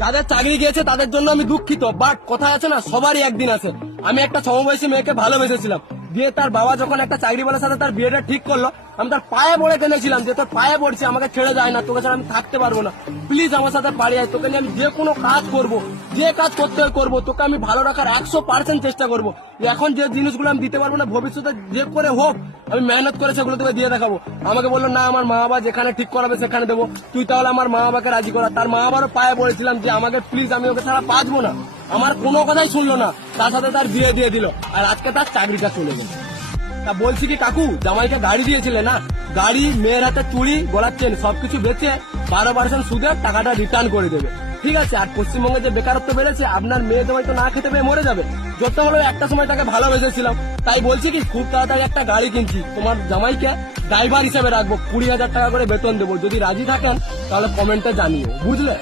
যাদের চাকরি গিয়েছে তাদের জন্য আমি দুঃখিত, বাট কথা আছে না, সবারই একদিন আছে। আমি একটা সমবয়সী মেয়েকে ভালোবেসেছিলাম, দিয়ে তার বাবা যখন একটা চাকরিওয়ালার সাথে তার বিয়েটা ঠিক করলো, আমি তার পায়ে পড়ে কেঁদেছিলাম যে তোর পায়ে পড়ছি, আমাকে ছেড়ে যায় না, তোকে ছাড়া আমি থাকতে পারবো না, প্লিজ আমার সাথে বাড়ি আয়, তোকে নিয়ে আমি যে কোনো কাজ করব, যে কাজ করতে হয় করবো, তোকে আমি ভালো রাখার 100% চেষ্টা করবো। এখন যে জিনিসগুলো আমি দিতে পারবো না, ভবিষ্যতে যে করে হোক আমি মেহনত করে সেগুলো তোকে দিয়ে দেখাবো। আমাকে বললো না, আমার মা বাবা যেখানে ঠিক করাবে সেখানে দেবো, তুই তাহলে আমার মা বাবাকে রাজি করা। তার মা বাবারও পায়ে পড়েছিলাম যে আমাকে প্লিজ, আমি ওকে ছাড়া বাঁচবো না। আমার কোনো কথাই শুনলো না, তার সাথে তার বিয়ে দিয়ে দিল, আর আজকে তার চাকরিটা চলে গেল। তা বলছি কি কাকু, জামাইকে গাড়ি দিয়েছিলে না, গাড়ি, মেয়ের হাতে চুড়ি, গলার চেন সবকিছু বেচে 12% সুদে টাকাটা রিটার্ন করে দেবে, ঠিক আছে? আর পশ্চিমবঙ্গে যে বেকারত্ব বেড়েছে, আপনার মেয়ে জামাই তো না খেতে পেয়ে মরে যাবে। যত হলো একটা সময় তাকে ভালোবেসেছিলাম, তাই বলছি কি খুব তাড়াতাড়ি একটা গাড়ি কিনছি, তোমার জামাইকে ড্রাইভার হিসেবে রাখবো, 20,000 টাকা করে বেতন দেবো। যদি রাজি থাকেন তাহলে কমেন্টে জানিও, বুঝলে?